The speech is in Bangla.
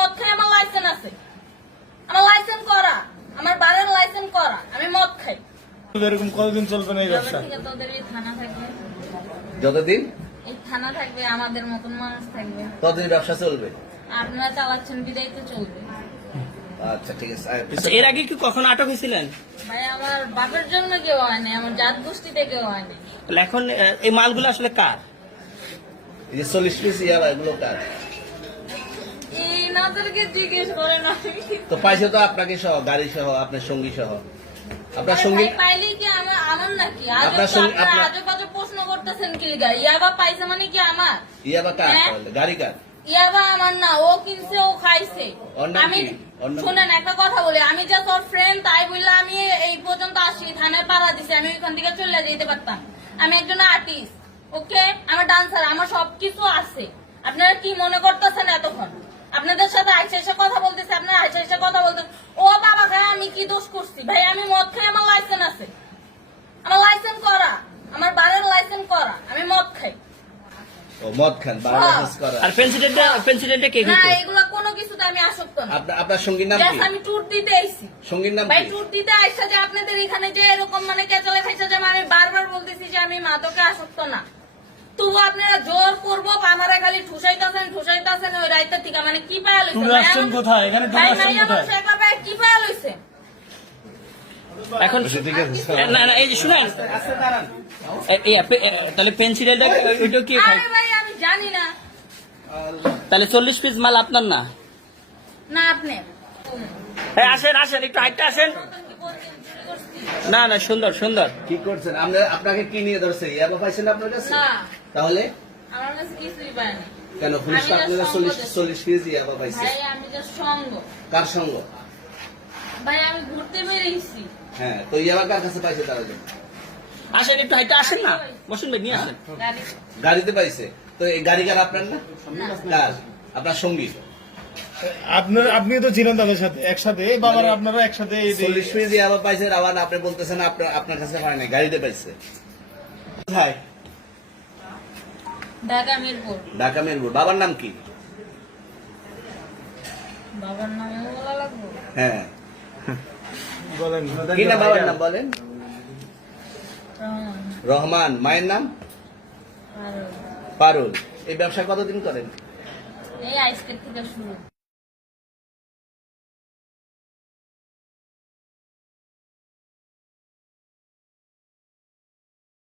মদ খাই, আমার লাইসেন্স আছে, আমার লাইসেন্স করা, আমার বাড়ির লাইসেন্স করা, আমি মদ খাই। এরকম কতদিন চলবে না এই ব্যবসা? তোদের এই থানা থাকবে, যতদিন এই থানা থাকবে, আমাদের মতন মানুষ থাকবে, ততদিন ব্যবসা চলবে। আপনারা চালাচ্ছেন বিদায় তো চলবে। আচ্ছা ঠিক আছে। এর আগে কি কখনো আটক হয়েছিলেন? ভাই আমার বাপের জন্য কেউ হয় নাই, আমার জাত গোষ্ঠীতে কেউ হয় নাই। তাহলে এখন এই মালগুলো আসলে কার? এই যে 40 পিস ইয়াবা এগুলো কার? এই নাদেরকে জিজ্ঞেস করে না। তো পাইছে তো আপনাকে সহ, গাড়ি সহ, আপনার সঙ্গী সহ। আপনার আরে সঙ্গী ভাই, পাইলে কি আমার নাকি? আপনার সঙ্গে- আপনারা আপনার- আজব আজব প্রশ্ন করতেছেন কি লিগা? ইয়াবা পাইছে মানে কি আমার? ইয়াবা কার? হ্যাঁ? তাহলে গাড়ি কার? ইয়াবা আমার না, ও কিনছে, ও খাইছে। ওর নাম আমি কি? ওর নাম শুনেন একটা কথা বলি, আমি যে তোর ফ্রেন্ড তাই বললে আমি এই পর্যন্ত আসি, থানায় পাড়া দিছি, আমি ওইখান থেকে চলে যেতে পারতাম। আমি একজন আর্টিস্ট, ওকে, আমার ডান্সার, আমার সবকিছু আছে। আপনারা কি মনে করতেছেন এতক্ষণ? আপনাদের সাথে আইসা এসে কথা বলতেছে, আপনারা আইসা এসে কথা বলতেন। ও বাবা খায়, আমি কি দোষ করছি? ভাই আমি মদ খাই, আমার লাইসেন্স আছে, আমার লাইসেন্স করা, আমার বাড়ির লাইসেন্স করা, আমি মদ খাই। ও মদ খান, বাংলাদেশ করা। আর পেন্সিডেন্টটা কে না, খেত? এগুলা কোনো কিছুতে আমি আসক্ত না। আপনার সঙ্গীর নাম Just কি? আমি ট্যুর দিতে আইছি। সঙ্গীর নাম ভাই কি? ট্যুর দিতে আইসা যে আপনাদের এখানে যে এরকম মানে কেচালে খাইছে যে আমি বারবার বলতেছি যে আমি মাদকে আসক্ত না, তবু আপনারা জোর করবো, আমারা খালি ঠুসাইতাছেন ওই রাইতে থেকে, মানে কি পায়া লইছে? ট্যুরে আসছেন কোথায়? এখানে ট্যুরে ভাই আসছেন মাইয়া কোথায়? মানুষ একবার ভাই কি পায়া লইছে? এখন ঠিক আছে। না না, এই যে শুনেন, তাহলে পেন্সিডেন্টটা ওইটা কি খায়? আরে ভাই আমি জানি না। তাহলে 40 পিস মাল আপনার না? না আপনি আসেন আসেন, একটু হাইটটা আসেন। না না, সুন্দর সুন্দর। কি করছেন? আপনাকে কি নিয়ে ধরছে? ইয়াবা পাইছেন আপনার কাছে? না, তাহলে আমার কাছে কিছুই পায় না। কেন পুলিশ আমি আপনারা just সঙ্গ 40 পিস ইয়াবা পাইছে? ভাই আমি যে সঙ্গ, কার সঙ্গ? ভাই আমি ঘুরতে বেরিয়েছি। হ্যাঁ, তো ইয়াবা কার কাছে পাইছে তারা? আসেন, একটু হাইটটা আসেন না, বসুন ভাই, নিয়ে আসেন। গাড়ি গাড়িতে পাইছে। তো এই গাড়ি কার? আপনার না? কার? আপনার সঙ্গী। আপনি তো ছিলেন তাদের সাথে একসাথে, বাবার আপনারা একসাথে 40 পিস ইয়াবা পাইছে, আবার আপনি বলতেছেন আপনার কাছে হয় না, গাড়িতে পাইছে। কোথায়? ঢাকা মিরপুর। ঢাকা মিরপুর। বাবার নাম কি? বাবার নাম বলা লাগবে? হ্যাঁ, বলেন কি না বাবার নাম বলেন? রহমান। রহমান। মায়ের নাম? আর পারুল। এই ব্যবসা কতদিন করেন? এই আজকের থেকে শুরু।